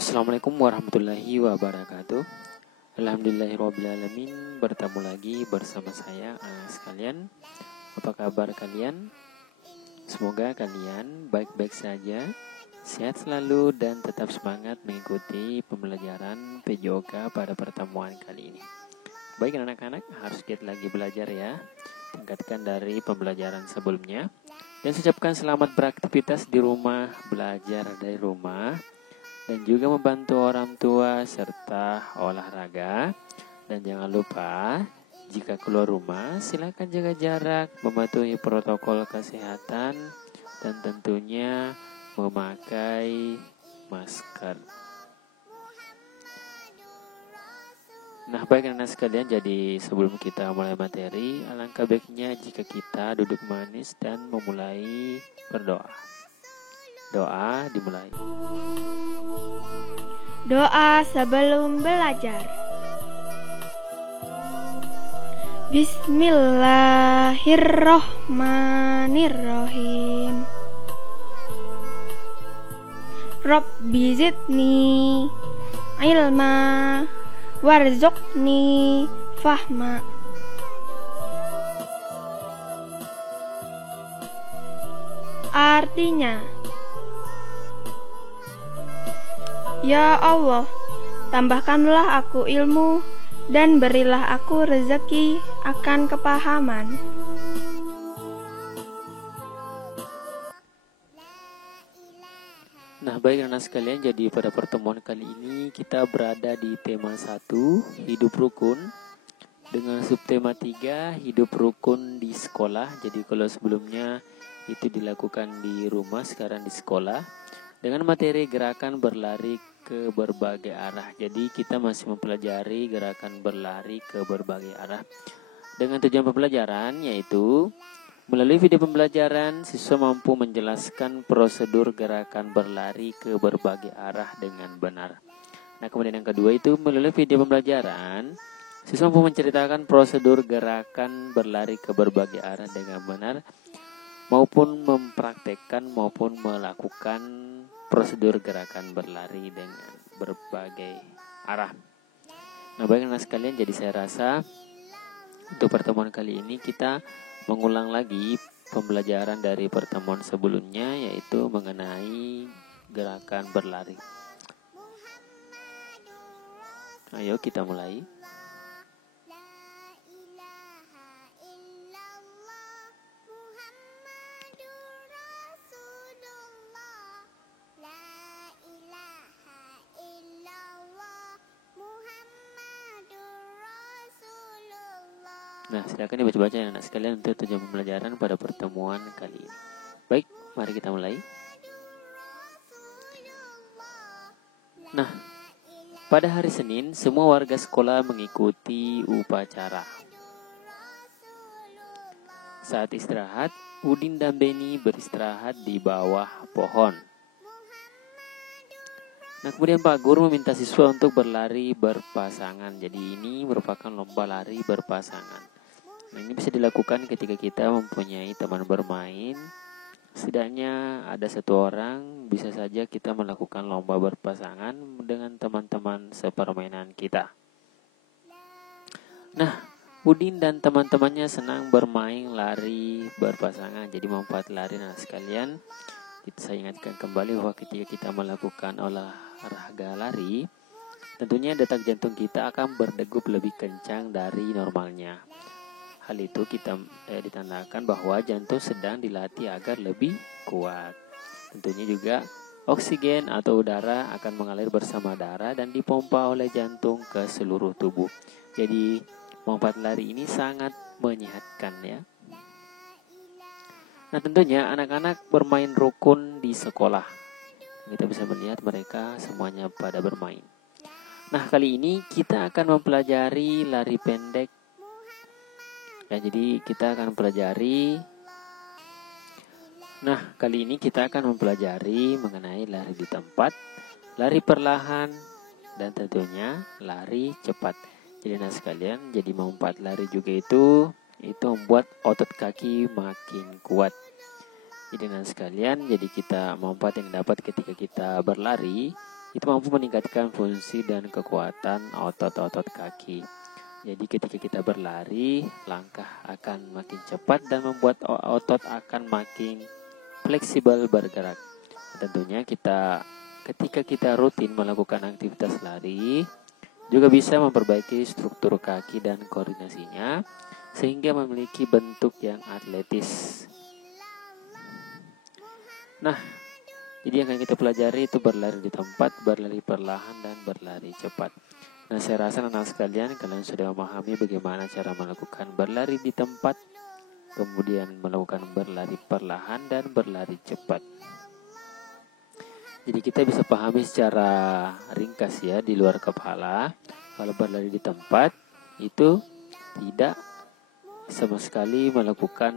Assalamualaikum warahmatullahi wabarakatuh. Alhamdulillahirrabbilalamin. Bertemu lagi bersama saya anak sekalian. Apa kabar kalian? Semoga kalian baik-baik saja, sehat selalu dan tetap semangat mengikuti pembelajaran PJOK pada pertemuan kali ini. Baik anak-anak, harus giat lagi belajar ya. Tingkatkan dari pembelajaran sebelumnya. Dan ucapkan selamat beraktivitas di rumah, belajar dari rumah, dan juga membantu orang tua serta olahraga. Dan jangan lupa, jika keluar rumah silakan jaga jarak, mematuhi protokol kesehatan, dan tentunya memakai masker. Nah baik anak sekalian, jadi sebelum kita mulai materi, alangkah baiknya jika kita duduk manis dan memulai berdoa. Doa dimulai. Doa sebelum belajar. Bismillahirrohmanirrohim. Rabbi zidni ilma warzuqni fahma. Artinya, ya Allah, tambahkanlah aku ilmu dan berilah aku rezeki akan kepahaman. Nah baik anak sekalian, jadi pada pertemuan kali ini kita berada di tema 1, hidup rukun, dengan subtema 3, hidup rukun di sekolah. Jadi kalau sebelumnya itu dilakukan di rumah, sekarang di sekolah, dengan materi gerakan berlari ke berbagai arah. Jadi kita masih mempelajari gerakan berlari ke berbagai arah dengan tujuan pembelajaran, yaitu melalui video pembelajaran, siswa mampu menjelaskan prosedur gerakan berlari ke berbagai arah dengan benar. Nah, kemudian yang kedua itu melalui video pembelajaran, siswa mampu menceritakan prosedur gerakan berlari ke berbagai arah dengan benar, maupun mempraktekkan maupun melakukan prosedur gerakan berlari dengan berbagai arah. Nah, baik anak sekalian, jadi saya rasa untuk pertemuan kali ini kita mengulang lagi pembelajaran dari pertemuan sebelumnya, yaitu mengenai gerakan berlari. Ayo kita mulai. Nah, silakan dibaca-baca ya anak sekalian untuk tujuan pembelajaran pada pertemuan kali ini. Baik, mari kita mulai. Nah, pada hari Senin, semua warga sekolah mengikuti upacara. Saat istirahat, Udin dan Beni beristirahat di bawah pohon. Nah, kemudian Pak Guru meminta siswa untuk berlari berpasangan. Jadi ini merupakan lomba lari berpasangan. Nah, ini bisa dilakukan ketika kita mempunyai teman bermain. Setidaknya ada satu orang, bisa saja kita melakukan lomba berpasangan dengan teman-teman sepermainan kita. Nah, Udin dan teman-temannya senang bermain lari berpasangan. Jadi manfaat lari anak sekalian, saya ingatkan kembali bahwa ketika kita melakukan olahraga lari, tentunya detak jantung kita akan berdegup lebih kencang dari normalnya. Hal itu kita ditandakan bahwa jantung sedang dilatih agar lebih kuat. Tentunya juga oksigen atau udara akan mengalir bersama darah dan dipompa oleh jantung ke seluruh tubuh. Jadi manfaat lari ini sangat menyehatkan ya. Nah, tentunya anak-anak bermain rukun di sekolah. Kita bisa melihat mereka semuanya pada bermain. Nah, kali ini kita akan mempelajari lari pendek. Ya, jadi kita akan mempelajari. Nah, kali ini kita akan mempelajari mengenai lari di tempat, lari perlahan, dan tentunya lari cepat. Jadi anak sekalian, jadi manfaat lari juga itu membuat otot kaki makin kuat. Jadi anak sekalian, jadi kita manfaat yang dapat ketika kita berlari itu mampu meningkatkan fungsi dan kekuatan otot-otot kaki. Jadi ketika kita berlari, langkah akan makin cepat dan membuat otot akan makin fleksibel bergerak. Tentunya ketika kita rutin melakukan aktivitas lari, juga bisa memperbaiki struktur kaki dan koordinasinya, sehingga memiliki bentuk yang atletis. Nah, jadi yang akan kita pelajari itu berlari di tempat, berlari perlahan, dan berlari cepat. Nah, saya rasa anak sekalian, kalian sudah memahami bagaimana cara melakukan berlari di tempat, kemudian melakukan berlari perlahan, dan berlari cepat. Jadi kita bisa pahami secara ringkas ya, di luar kepala. Kalau berlari di tempat, itu tidak sama sekali melakukan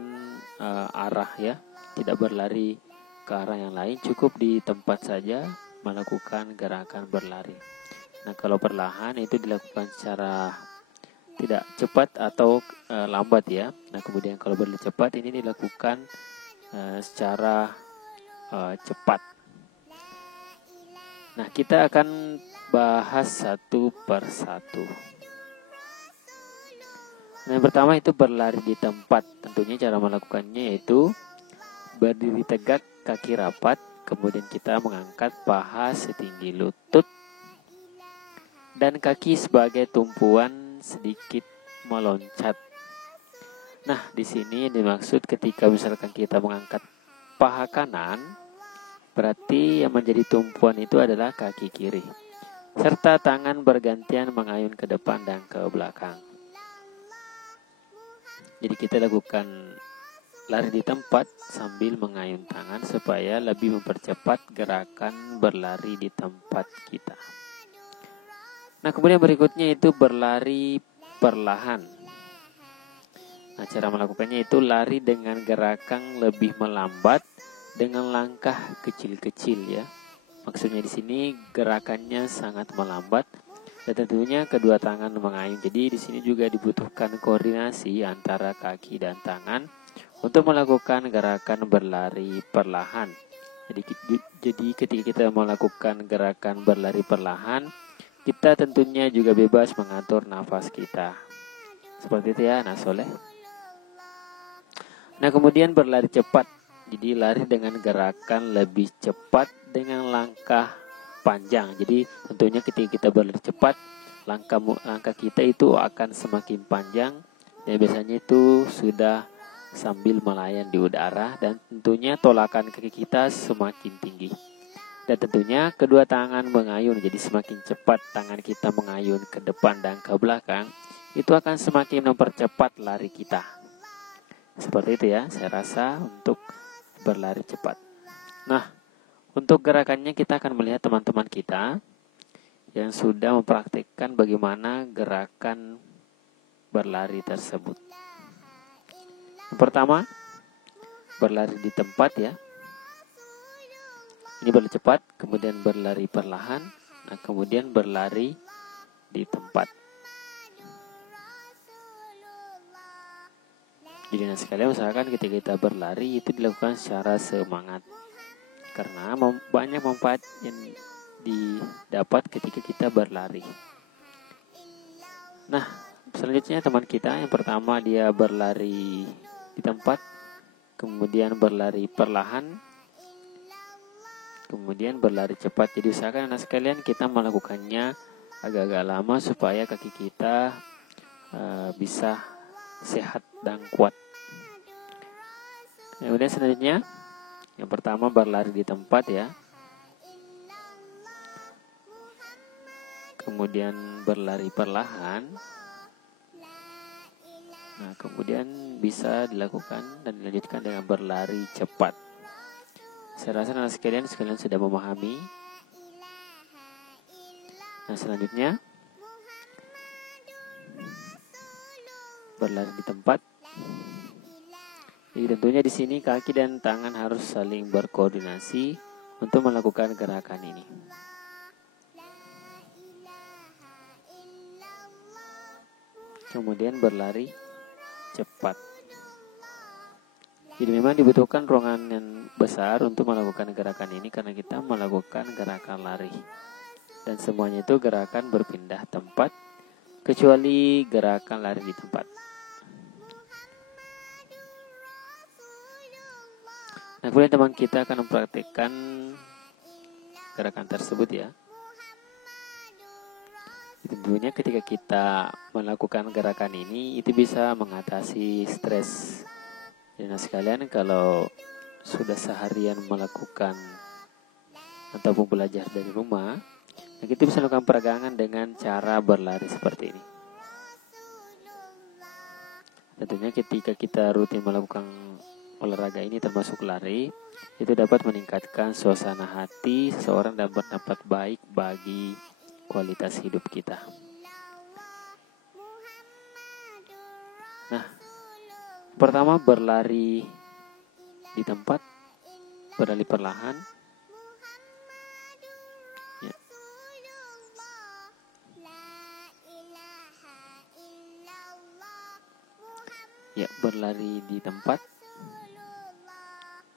arah ya, tidak berlari ke arah yang lain, cukup di tempat saja melakukan gerakan berlari. Nah, kalau perlahan itu dilakukan secara tidak cepat atau lambat ya. Nah, kemudian kalau berlari cepat ini dilakukan secara cepat. Nah, kita akan bahas satu persatu. Nah, yang pertama itu berlari di tempat. Tentunya cara melakukannya yaitu berdiri tegak, kaki rapat, kemudian kita mengangkat paha setinggi lutut dan kaki sebagai tumpuan sedikit meloncat. Nah, di sini dimaksud ketika misalkan kita mengangkat paha kanan, berarti yang menjadi tumpuan itu adalah kaki kiri, serta tangan bergantian mengayun ke depan dan ke belakang. Jadi kita lakukan lari di tempat sambil mengayun tangan supaya lebih mempercepat gerakan berlari di tempat kita. Nah, kemudian berikutnya itu berlari perlahan. Nah, cara melakukannya itu lari dengan gerakan lebih melambat dengan langkah kecil-kecil ya. Maksudnya di sini gerakannya sangat melambat dan tentunya kedua tangan mengayun. Jadi di sini juga dibutuhkan koordinasi antara kaki dan tangan untuk melakukan gerakan berlari perlahan. Jadi ketika kita melakukan gerakan berlari perlahan, kita tentunya juga bebas mengatur nafas kita. Seperti itu ya anak soleh. Nah, kemudian berlari cepat. Jadi lari dengan gerakan lebih cepat dengan langkah panjang. Jadi tentunya ketika kita berlari cepat, langkah kita itu akan semakin panjang. Dan biasanya itu sudah sambil melayang di udara dan tentunya tolakan kaki kita semakin tinggi. Dan tentunya kedua tangan mengayun, jadi semakin cepat tangan kita mengayun ke depan dan ke belakang, itu akan semakin mempercepat lari kita. Seperti itu ya, saya rasa untuk berlari cepat. Nah, untuk gerakannya kita akan melihat teman-teman kita yang sudah mempraktikkan bagaimana gerakan berlari tersebut. Yang pertama, berlari di tempat ya. Ini berlari cepat, kemudian berlari perlahan, nah kemudian berlari di tempat. Jadi sekalian usahakan ketika kita berlari itu dilakukan secara semangat. Karena banyak manfaat yang didapat ketika kita berlari. Nah, selanjutnya teman kita yang pertama dia berlari di tempat, kemudian berlari perlahan, kemudian berlari cepat. Jadi usahakan anak sekalian kita melakukannya agak-agak lama supaya kaki kita bisa sehat dan kuat. Kemudian selanjutnya yang pertama berlari di tempat ya. Kemudian berlari perlahan. Nah, kemudian bisa dilakukan dan dilanjutkan dengan berlari cepat. Saya rasa anak sekalian sudah memahami. Nah, selanjutnya berlari di tempat. Jadi tentunya di sini kaki dan tangan harus saling berkoordinasi untuk melakukan gerakan ini. Kemudian berlari cepat. Jadi memang dibutuhkan ruangan yang besar untuk melakukan gerakan ini karena kita melakukan gerakan lari. Dan semuanya itu gerakan berpindah tempat, kecuali gerakan lari di tempat. Nah, kemudian teman kita akan mempraktikkan gerakan tersebut ya. Tentunya ketika kita melakukan gerakan ini, itu bisa mengatasi stres. Jadi sekalian, kalau sudah seharian melakukan ataupun belajar dari rumah, nah kita bisa melakukan peregangan dengan cara berlari seperti ini. Tentunya ketika kita rutin melakukan olahraga ini termasuk lari, itu dapat meningkatkan suasana hati seseorang dan berdampak baik bagi kualitas hidup kita. Nah, pertama berlari di tempat, berlari perlahan. Ya, berlari di tempat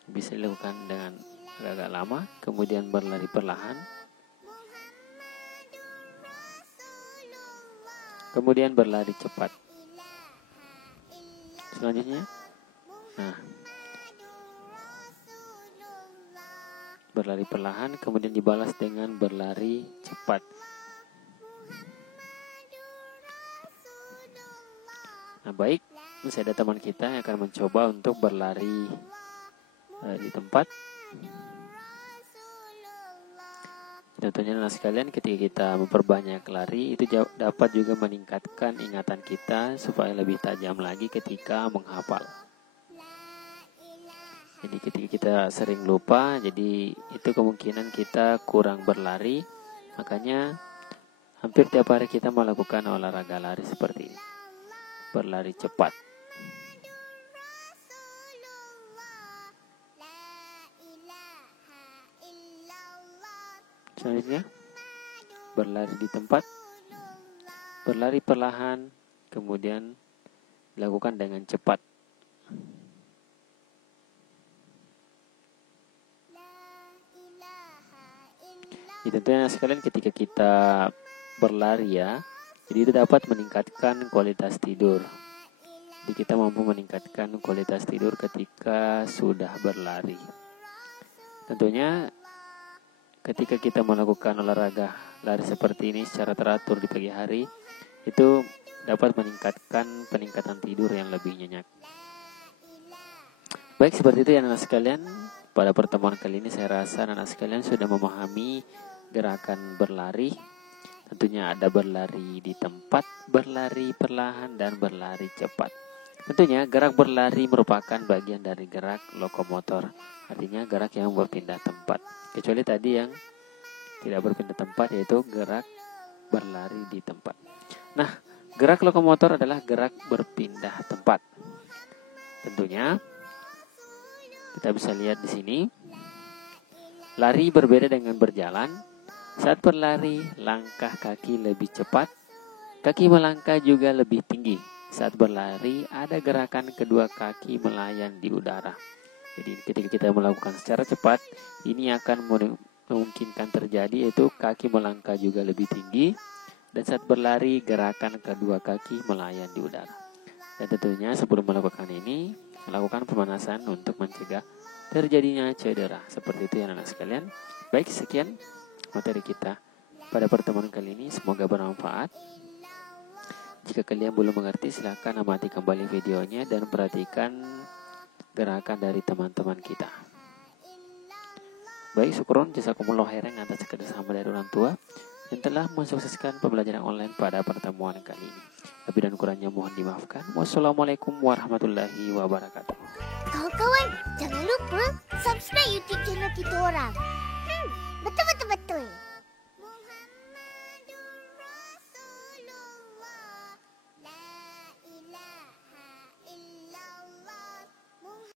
bisa dilakukan dengan agak lama, kemudian berlari perlahan, kemudian berlari cepat. Selanjutnya, nah, berlari perlahan, kemudian dibalas dengan berlari cepat. Nah, baik, masih ada teman kita yang akan mencoba untuk berlari di tempat. Tentunya anak sekalian, ketika kita memperbanyak lari, itu dapat juga meningkatkan ingatan kita supaya lebih tajam lagi ketika menghafal. Jadi ketika kita sering lupa, jadi itu kemungkinan kita kurang berlari. Makanya hampir tiap hari kita melakukan olahraga lari seperti ini. Berlari cepat. Selanjutnya, berlari di tempat, berlari perlahan, kemudian dilakukan dengan cepat. Jadi tentunya sekalian, ketika kita berlari ya, jadi itu dapat meningkatkan kualitas tidur. Jadi kita mampu meningkatkan kualitas tidur ketika sudah berlari. Tentunya ketika kita melakukan olahraga lari seperti ini secara teratur di pagi hari, itu dapat meningkatkan peningkatan tidur yang lebih nyenyak. Baik, seperti itu ya anak sekalian. Pada pertemuan kali ini saya rasa anak sekalian sudah memahami gerakan berlari. Tentunya ada berlari di tempat, berlari perlahan, dan berlari cepat. Tentunya gerak berlari merupakan bagian dari gerak lokomotor. Artinya gerak yang berpindah tempat. Kecuali tadi yang tidak berpindah tempat, yaitu gerak berlari di tempat. Nah, gerak lokomotor adalah gerak berpindah tempat. Tentunya kita bisa lihat di sini. Lari berbeda dengan berjalan. Saat berlari, langkah kaki lebih cepat. Kaki melangkah juga lebih tinggi. Saat berlari, ada gerakan kedua kaki melayang di udara. Jadi ketika kita melakukan secara cepat, ini akan memungkinkan terjadi, yaitu kaki melangkah juga lebih tinggi. Dan saat berlari, gerakan kedua kaki melayang di udara. Dan tentunya sebelum melakukan ini, melakukan pemanasan untuk mencegah terjadinya cedera. Seperti itu ya anak sekalian. Baik, sekian materi kita pada pertemuan kali ini. Semoga bermanfaat. Jika kalian belum mengerti, silahkan amati kembali videonya dan perhatikan gerakan dari teman-teman kita. Baik, syukron jazakumullah khairan atas kerjasama dari orang tua yang telah mensukseskan pembelajaran online pada pertemuan kali ini. Lebih dan kurangnya mohon dimaafkan. Wassalamualaikum warahmatullahi wabarakatuh. Kawan-kawan, jangan lupa subscribe YouTube channel